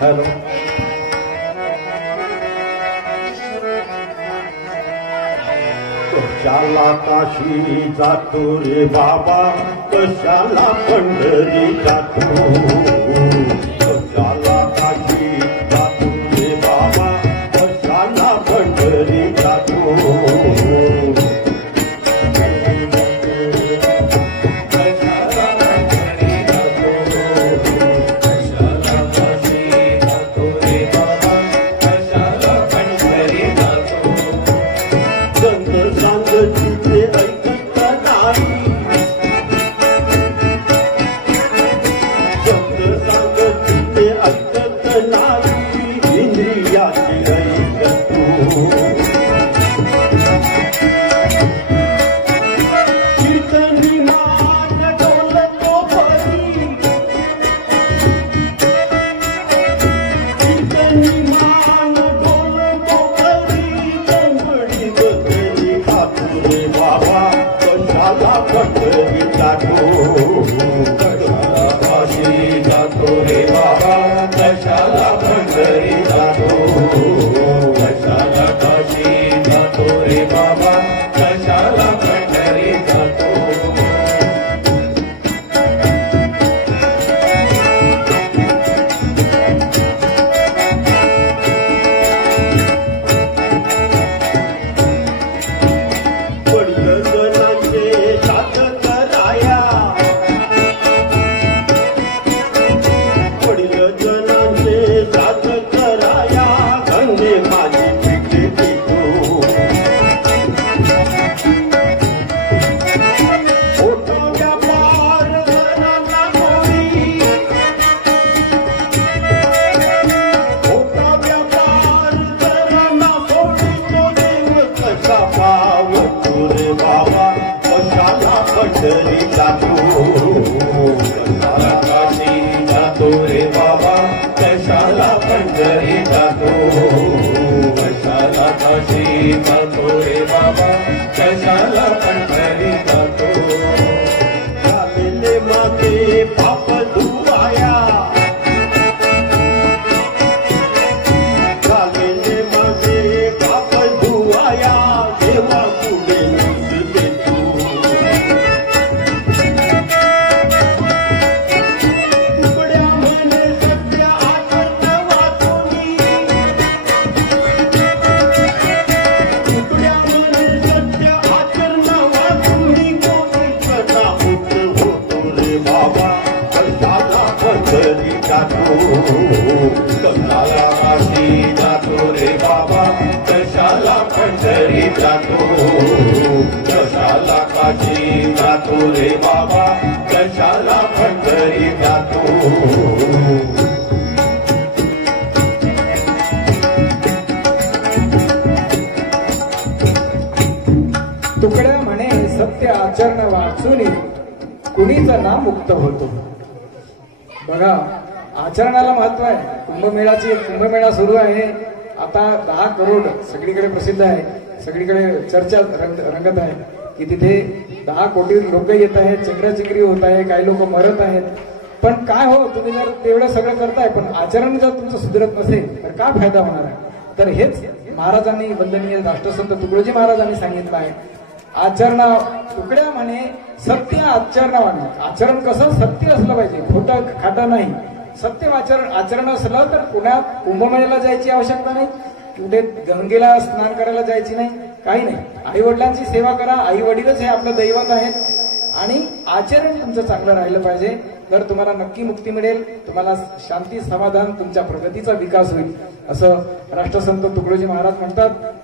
Hello कशाला काशी जातो रे बाबा कशाला पंढरी जातो कशाला काशी जातो रे बाबा कशाला पंढरी जातो तुकड्या म्हणे सत्य आचरण वाचून कुणीचं नाम मुक्त होतो. बघा आचरणाला महत्व आहे. कुंभमेळा सुरू आहे आता. 10 करोड सगळीकडे प्रसिद्ध आहे, सगळीकडे चर्चा रंगत आहे की तिथे 10 कोटी लोक येत आहेत, चक्राचक्री होत आहे, काही लोक मरत आहेत. पण काय हो, तुम्ही जर तेवढं सगळं करताय पण आचरण जर तुमचं सुधरत नसेल तर काय फायदा होणार आहे. तर हेच महाराजांनी, वंदनीय राष्ट्रसंत तुकडोजी महाराजांनी सांगितलं आहे. आचरणा तुकड्या म्हणे सत्य आचरणावाने. आचरण कसं सत्य असलं पाहिजे, खोटं खाटं नाही. सत्य आचरण असलं तर पुण्यात कुंभमेळ्याला जायची आवश्यकता नाही, कुठे गंगेला स्नान करायला जायची नाही, काही नाही. आई वडिलांची सेवा करा. आई वडीलच हे आपलं दैवत आहेत आणि आचरण तुमचं चांगलं राहिलं पाहिजे तर तुम्हाला नक्की मुक्ती मिळेल. तुम्हाला शांती, समाधान, तुमच्या प्रगतीचा विकास होईल असं राष्ट्रसंत तुकडोजी महाराज म्हणतात.